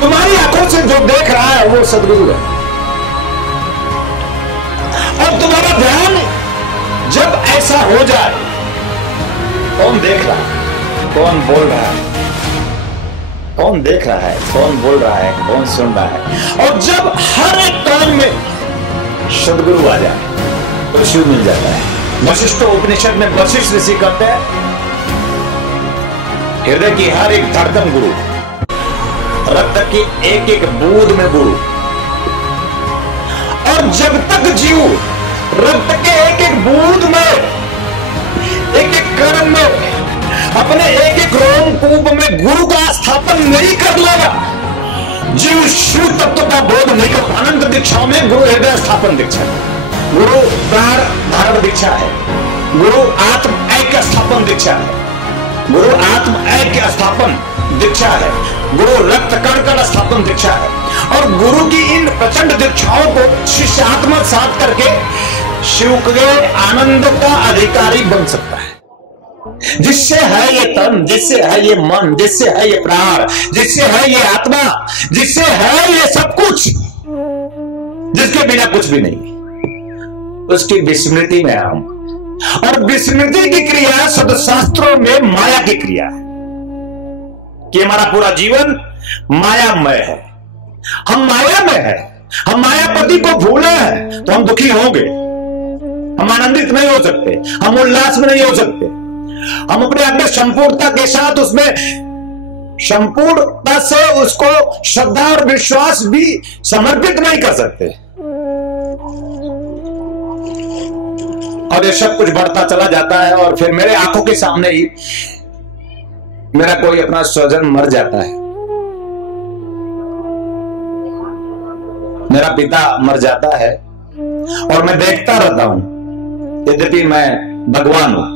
तुम्हारी आंखों से जो देख रहा है वो सदगुरु है। और तुम्हारा ध्यान जब ऐसा हो जाए, कौन देख रहा है, कौन बोल रहा है, कौन देख रहा है, कौन बोल रहा है, कौन सुन रहा है, और जब हर एक कान में सदगुरु आ जाए तो शिव मिल जाता है। वशिष्ठ उपनिषद में वशिष्ठ ऋषि कहते हैं, हृदय की हर एक धड़कन गुरु, रक्त की एक एक बूंद में गुरु। और जब तक जीव रक्त के एक एक बूंद में, एक एक कण में, अपने एक एक रोमकूप में गुरु का स्थापन नहीं कर लेगा, जीव शिव तत्व का बोध नहीं कर। अनंत दीक्षाओं में गुरु हृदय स्थापन दीक्षा है, गुरु प्राण धारण दीक्षा है, गुरु आत्म ऐक्य स्थापन दीक्षा है, गुरु आत्म ऐक्य स्थापन दीक्षा है, गुरु रक्त कण कण स्थापन दीक्षा है। और गुरु की इन प्रचंड दीक्षाओं को शिष्य आत्मसात करके शिव के आनंद का अधिकारी बन सकता है। जिससे है ये तन, जिससे है ये मन, जिससे है ये प्राण, जिससे है ये आत्मा, जिससे है ये सब कुछ, जिसके बिना कुछ भी नहीं, उसकी विस्मृति में हम। और विस्मृति की क्रिया सदशास्त्रों में माया की क्रिया है कि हमारा पूरा जीवन मायामय है, हम माया में है। हम मायापति को भूले हैं तो हम दुखी होंगे, हम आनंदित नहीं हो सकते, हम उल्लास में नहीं हो सकते, हम अपने आप में संपूर्णता के साथ उसमें संपूर्णता से उसको श्रद्धा और विश्वास भी समर्पित नहीं कर सकते। और ये सब कुछ बढ़ता चला जाता है और फिर मेरे आंखों के सामने ही मेरा कोई अपना स्वजन मर जाता है, मेरा पिता मर जाता है और मैं देखता रहता हूं, यद्यपि मैं भगवान हूं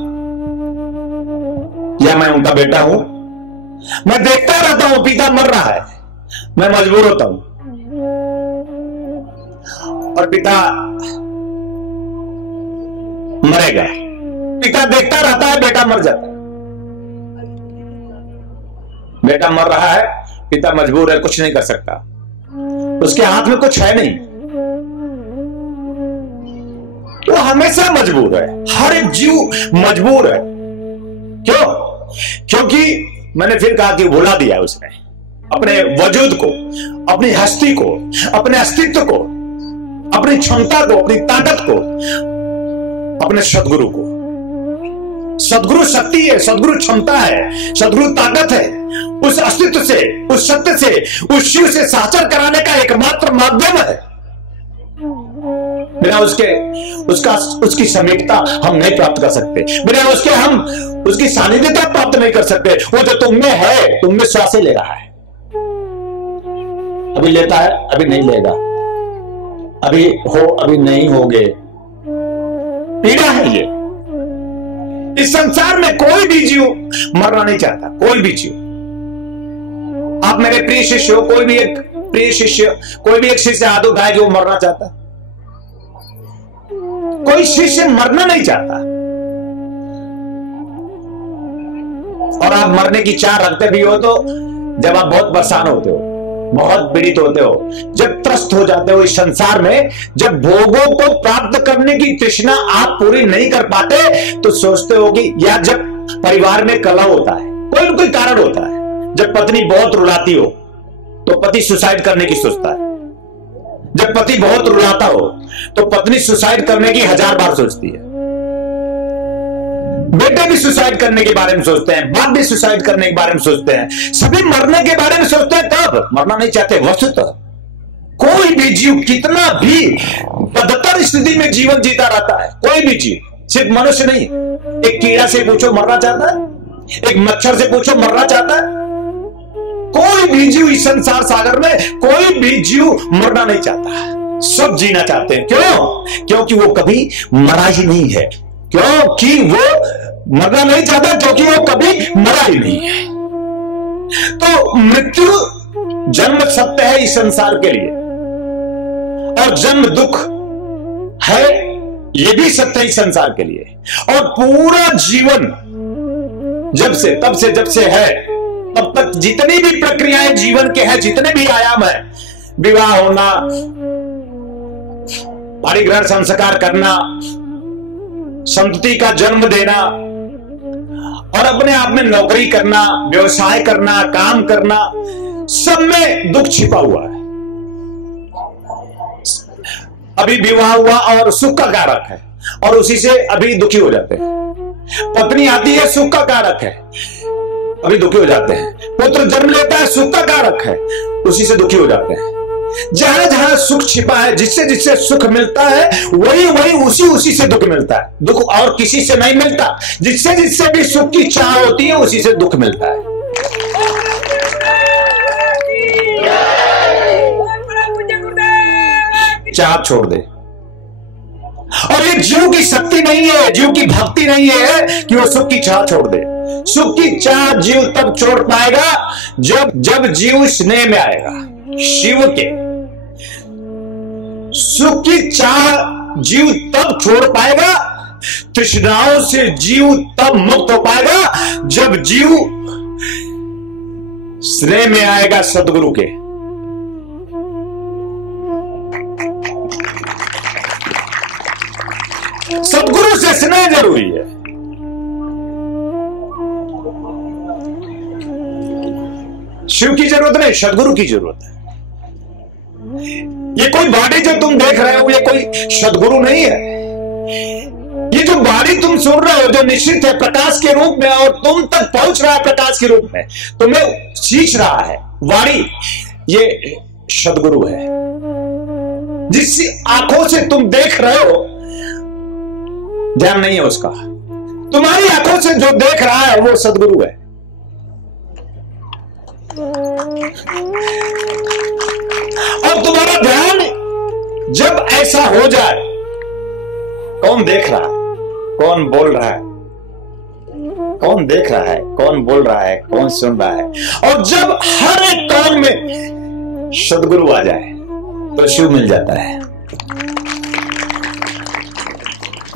या मैं उनका बेटा हूं, मैं देखता रहता हूं पिता मर रहा है, मैं मजबूर होता हूं। और पिता मरेगा, पिता देखता रहता है, बेटा मर जाता है, बेटा मर रहा है, पिता मजबूर है, कुछ नहीं कर सकता, उसके हाथ में कुछ है नहीं, वो हमेशा मजबूर है। हर एक जीव मजबूर है। क्यों? क्योंकि मैंने फिर कहा कि भुला दिया उसने अपने वजूद को, अपनी हस्ती को, अपने अस्तित्व को, अपनी क्षमता को, अपनी ताकत को, अपने सदगुरु को। सदगुरु शक्ति है, सदगुरु क्षमता है, सदगुरु ताकत है। उस अस्तित्व से, उस सत्य से, उस शिव से साक्षात कराने का एकमात्र माध्यम है। बिना उसकी समीपता हम नहीं प्राप्त कर सकते, बिना उसके हम उसकी सानिध्यता प्राप्त नहीं कर सकते। वो जो तुम में है, तुम में श्वास ले रहा है, अभी लेता है, अभी नहीं लेगा, अभी हो, अभी नहीं होगे। पीड़ा है ये। इस संसार में कोई भी जीव मरना नहीं चाहता, कोई भी जीव। आप मेरे प्रिय शिष्य हो, कोई भी एक प्रिय शिष्य, कोई भी एक शिष्य हाथ उठाए जो मरना चाहता, कोई शिष्य मरना नहीं चाहता। और आप मरने की चाह रखते भी हो तो जब आप बहुत परेशान होते हो, बहुत पीड़ित होते हो, जब त्रस्त हो जाते हो इस संसार में, जब भोगों को प्राप्त करने की तृष्णा आप पूरी नहीं कर पाते, तो सोचते हो कि, या जब परिवार में कलह होता है, कोई न कोई कारण होता है, जब पत्नी बहुत रुलाती हो तो पति सुसाइड करने की सोचता है, जब पति बहुत रुलाता हो तो पत्नी सुसाइड करने की 1000 बार सोचती है, बेटे भी सुसाइड करने के बारे में सोचते हैं, बाप भी सुसाइड करने के बारे में सोचते हैं, सभी मरने के बारे में सोचते हैं। कब मरना नहीं चाहते? वस्तुतः कोई भी जीव कितना भी बदतर स्थिति में जीवन जीता रहता है, कोई भी जीव, सिर्फ मनुष्य नहीं। एक कीड़ा से पूछो मरना चाहता है, एक मच्छर से पूछो मरना चाहता है। कोई भी जीव इस संसार सागर में, कोई भी जीव मरना नहीं चाहता, सब जीना चाहते हैं। क्यों? क्योंकि वो कभी मरा ही नहीं है, क्योंकि वो मरना नहीं चाहता, क्योंकि वो कभी मरा ही नहीं है। तो मृत्यु जन्म सत्य है इस संसार के लिए, और जन्म दुख है ये भी सत्य है इस संसार के लिए। और पूरा जीवन जब से तब से जब से है, तब तक जितनी भी प्रक्रियाएं जीवन के हैं, जितने भी आयाम है, विवाह होना, परिग्रहण संस्कार करना, संतति का जन्म देना और अपने आप में नौकरी करना, व्यवसाय करना, काम करना, सब में दुख छिपा हुआ है। अभी विवाह हुआ और सुख का कारक है और उसी से अभी दुखी हो जाते हैं। पत्नी आती है, सुख का कारक है, अभी दुखी हो जाते हैं। पुत्र जन्म लेता है, सुख का कारक है, उसी से दुखी हो जाते हैं। जहां जहां सुख छिपा है, जिससे जिससे सुख मिलता है, वही वही उसी से दुख मिलता है। दुख और किसी से नहीं मिलता। जिससे जिससे भी सुख की चाह होती है, उसी से दुख मिलता है। चाह छोड़ दे। और ये जीव की शक्ति नहीं है, जीव की भक्ति नहीं है कि वो सुख की चाह छोड़ दे। सुख की चाह जीव तब छोड़ पाएगा जब जीव स्नेह में आएगा शिव के। सुख की चाह जीव तब छोड़ पाएगा, तृष्णाओं से जीव तब मुक्त हो पाएगा जब जीव स्नेह में आएगा सदगुरु के। सदगुरु से स्नेह जरूरी है। शिव की जरूरत नहीं, सदगुरु की जरूरत है। ये कोई बॉडी जो तुम देख रहे हो, ये कोई सदगुरु नहीं है। ये जो बॉडी तुम सुन रहे हो, जो निश्चित है प्रकाश के रूप में और तुम तक पहुंच रहा है प्रकाश के रूप में, तुम्हें सींच रहा है वाणी, ये सदगुरु है। जिस आंखों से तुम देख रहे हो, ध्यान नहीं है उसका। तुम्हारी आंखों से जो देख रहा है वो सदगुरु है। अब तुम्हारा ध्यान जब ऐसा हो जाए, कौन देख रहा है, कौन बोल रहा है, कौन देख रहा है, कौन बोल रहा है, कौन सुन रहा है, और जब हर एक कान में सदगुरु आ जाए तो शिव मिल जाता है।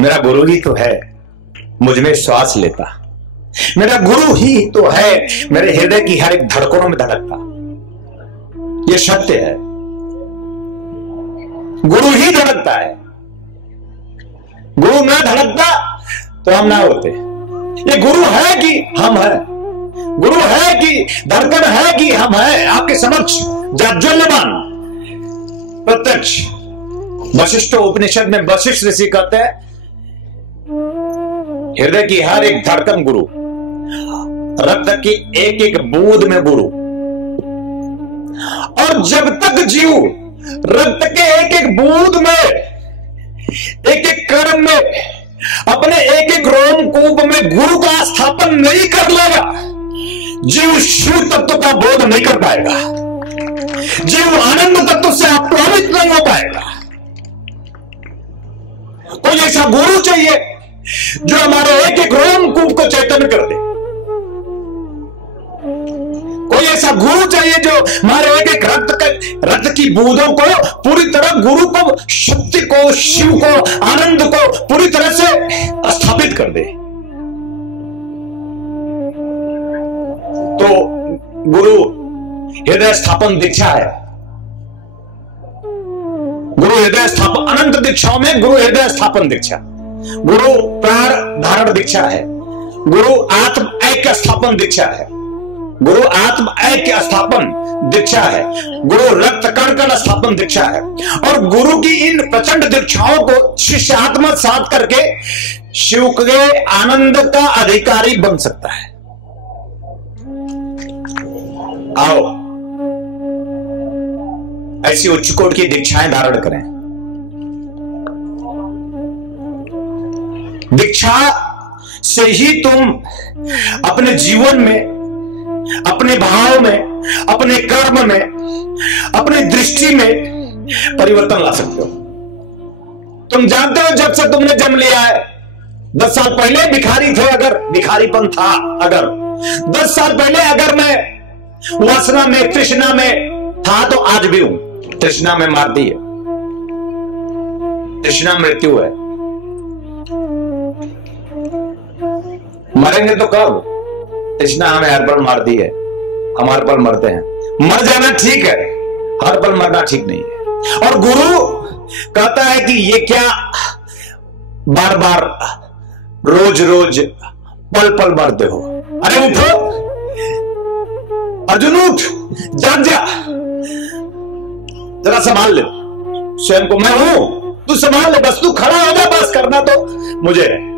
मेरा गुरु ही तो है मुझ में श्वास लेता, मेरा गुरु ही तो है मेरे हृदय की हर एक धड़कनों में धड़कता। ये सत्य है, गुरु ही धड़कता है। गुरु ना धड़कता तो हम ना होते। ये गुरु है कि हम हैं, गुरु है कि धड़कन है कि हम हैं। आपके समक्ष जाज्वल्यमान प्रत्यक्ष। वशिष्ठ उपनिषद में वशिष्ठ ऋषि कहते हैं, हृदय की हर एक धड़कन गुरु, रक्त की एक एक बूंद में गुरु। और जब तक जीव रक्त के एक एक बूंद में, एक एक कर्म में, अपने एक एक रोमकूप में गुरु का स्थापन नहीं कर लेगा, जीव शिव तत्व का बोध नहीं कर पाएगा, जीव आनंद तत्व से आप्लावित नहीं हो पाएगा। कोई ऐसा गुरु चाहिए जो हमारे एक एक रोमकूप को चैतन्य कर दे। कोई ऐसा गुरु चाहिए जो हमारे एक एक रक्त की बूंदों को पूरी तरह, गुरु को, शक्ति को, शिव को, आनंद को पूरी तरह से स्थापित कर दे। तो गुरु हृदय स्थापन दीक्षा है। गुरु हृदय स्थापन, अनंत दीक्षाओं में गुरु हृदय स्थापन दीक्षा, गुरु प्राण धारण दीक्षा है, गुरु आत्म ऐक्य स्थापन दीक्षा है, गुरु आत्म ऐक्य स्थापन दीक्षा है, गुरु रक्त कण कण स्थापन दीक्षा है। और गुरु की इन प्रचंड दीक्षाओं को शिष्य आत्मसात करके शिव के आनंद का अधिकारी बन सकता है। आओ ऐसी उच्च कोट की दीक्षाएं धारण करें। दीक्षा से ही तुम अपने जीवन में, अपने भाव में, अपने कर्म में, अपनी दृष्टि में परिवर्तन ला सकते हो। तुम जानते हो जब से तुमने जन्म लिया है, 10 साल पहले भिखारी थे, अगर भिखारीपन था, अगर 10 साल पहले अगर मैं वासना में, तृष्णा में था, तो आज भी हूं। तृष्णा में मारती है, तृष्णा मृत्यु है। मरेंगे तो कब? तृष्णा हमें हर पल मारती है। हम हर पल मरते हैं। मर जाना ठीक है, हर पल मरना ठीक नहीं है। और गुरु कहता है कि ये क्या बार बार रोज रोज पल पल मरते हो। अरे उठो अर्जुन, उठ, जाग जा, जरा संभाल ले स्वयं को। मैं हूं, तू संभाल ले, बस तू खड़ा हो जा, बस करना तो मुझे है।